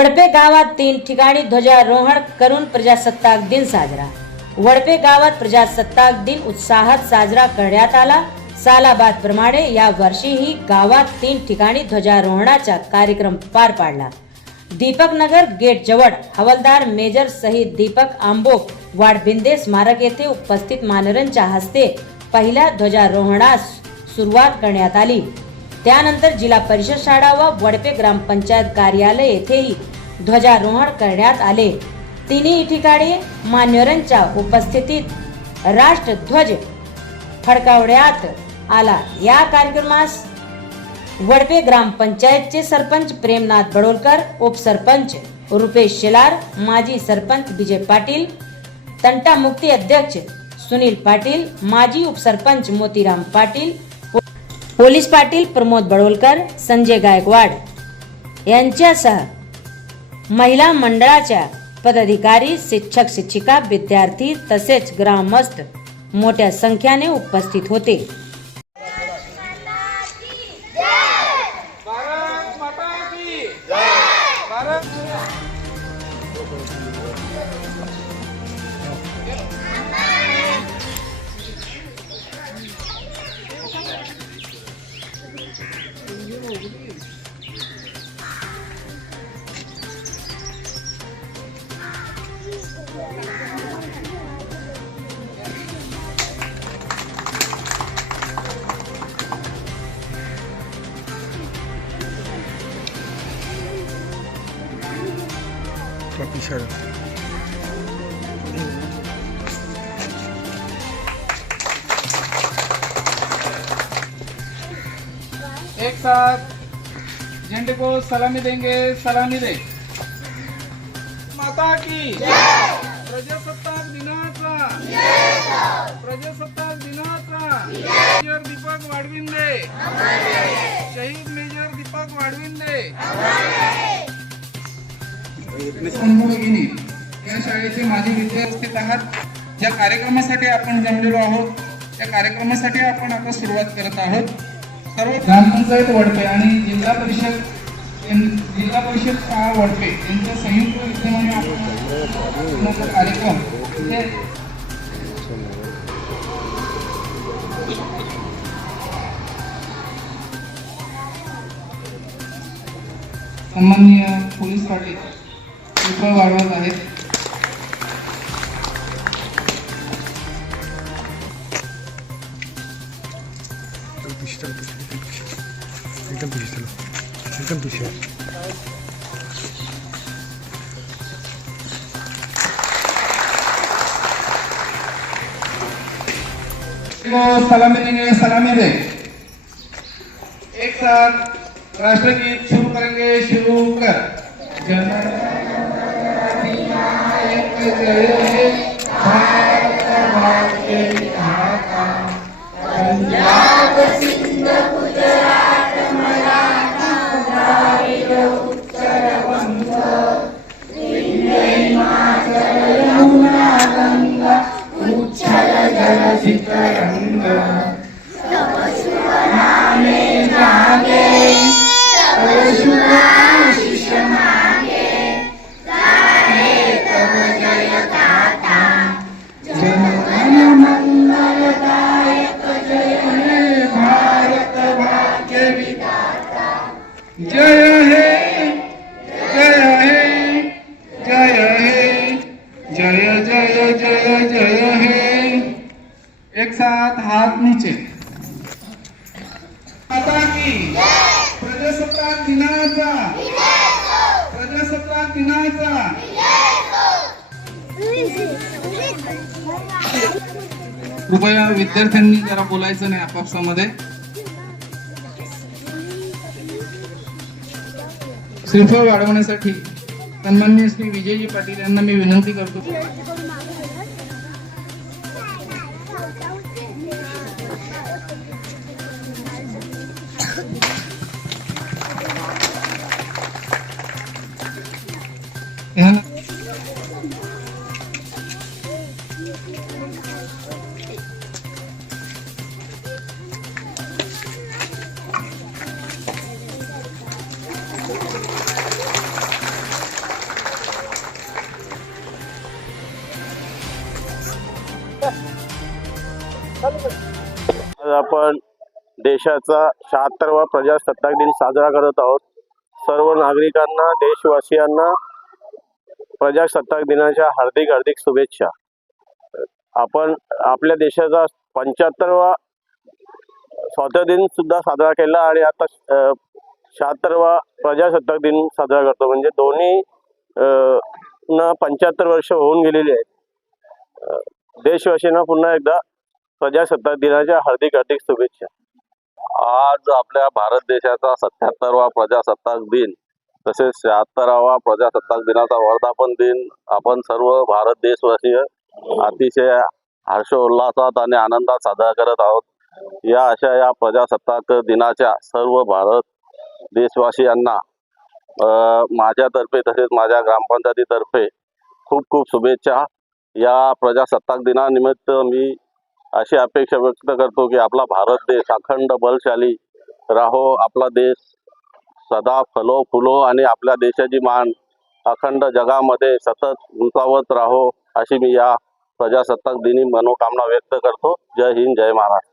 वडपे गावात 3 ठिकाणी ध्वजारोहण करून प्रजासत्ताक दिन साजरा। वडपे गावात प्रजासत्ताक दिन उत्साहात साजरा करण्यात आला। सालाबाद प्रमाणे या वर्षीही गावात 3 ठिकाणी ध्वजारोहणाचा कार्यक्रम पार पाडला। दीपक नगर गेट जवळ हवालदार मेजर शहीद दीपक आंबोक वाडबिंदे स्मारक येथे उपस्थित मान्यवरांच्या हस्ते पहिल्या ध्वजारोहणास सुरुवात करण्यात आली। त्यानंतर जिल्हा परिषद शाळा व वडपे ग्रामपंचायत कार्यालय येथेही ध्वजारोहण करण्यात आले। तिन्ही ठिकाणी मान्यवरांच्या उपस्थितीत राष्ट्रध्वज फडकावण्यात आला। या कार्यक्रमास वडपे ग्रामपंचायतचे सरपंच प्रेमनाथ बडोलकर, उपसरपंच रुपेश शेलार, माजी सरपंच विजय पाटील, तंटा मुक्ती अध्यक्ष सुनील पाटील, माजी उपसरपंच मोतीराम पाटील, पोलीस पाटील प्रमोद बडोलकर, संजय गायकवाड यांच्यासह महिला मंडळाच्या पदाधिकारी, शिक्षक, शिक्षिका, विद्यार्थी तसेच ग्रामस्थ मोठ्या संख्येने उपस्थित होते। एक साथ झंडे को सलामी देंगे। सलामी दे। माता की प्रजासत्ताक दिनाचा मेजर दीपक वाडविंदे, शहीद मेजर दीपक वाडविंदे संभोगिनी या शाळेचे माजी विद्यार्थी आहात। ज्या कार्यक्रमासाठी आपण जमलेलो आहोत त्या कार्यक्रमासाठी आपण आता सुरुवात करत आहोत। सर्व ग्रामपंचायत वडपे आणि जिल्हा परिषद शाळा वडपे यांच्या संयुक्त विद्यमाने आपण कार्यक्रम सन्माननीय पोलीस पाटील कृपा वाढवत आहेत। सलामी देंगे। सलामी दे। एक साथ राष्ट्रगीत शुरू करेंगे। शुरू कर। एक साथ हाथ नीचे। माता की प्रजासत्ताक दिनाचा कृपया विद्यार्थ्यांनी जरा बोलायचं नाही आपापसामध्ये। श्रीफळ वाढवण्यासाठी सन्माननीय श्री विजयजी पाटील यांना मी विनंती करतो। आज आपण देशाचा 76वा प्रजासत्ताक दिन साजरा करत आहोत. सर्व नागरिकांना, देशवासियांना प्रजासत्ताक दिनाच्या हार्दिक हार्दिक शुभेच्छा. आपण आपल्या देशाचा 75वा स्वातंत्र्य दिन सुद्धा साजरा केला आणि आता 76वा प्रजासत्ताक दिन साजरा करतो. म्हणजे दोन्ही ना 75 वर्ष होऊन गेलेली आहेत. देशवासियांना पुन्हा एकदा प्रजासत्ताक दिनाच्या हार्दिक हार्दिक शुभेच्छा. आज आपल्या भारत देशाचा 77वा प्रजासत्ताक दिन तसेच 76वा प्रजासत्ताक दिनाचा वर्धापन दिन आपण सर्व भारत देशवासीय अतिशय हर्षोल्लासात आणि आनंदात साजरा करत आहोत. या प्रजासत्ताक दिनाच्या सर्व भारत देशवासियांना माझ्यातर्फे तसेच माझ्या ग्रामपंचायतीतर्फे खूप खूप शुभेच्छा. या प्रजासत्ताक दिनानिमित्त मी अशी अपेक्षा व्यक्त करतो की आपला भारत देश अखंड बलशाली राहो, आपला देश सदा फलो फुलो आणि आपल्या देशाची मान अखंड जगामध्ये सतत उंचावत राहो, अशी मी या प्रजासत्ताक दिनी मनोकामना व्यक्त करतो. जय हिंद, जय महाराष्ट्र.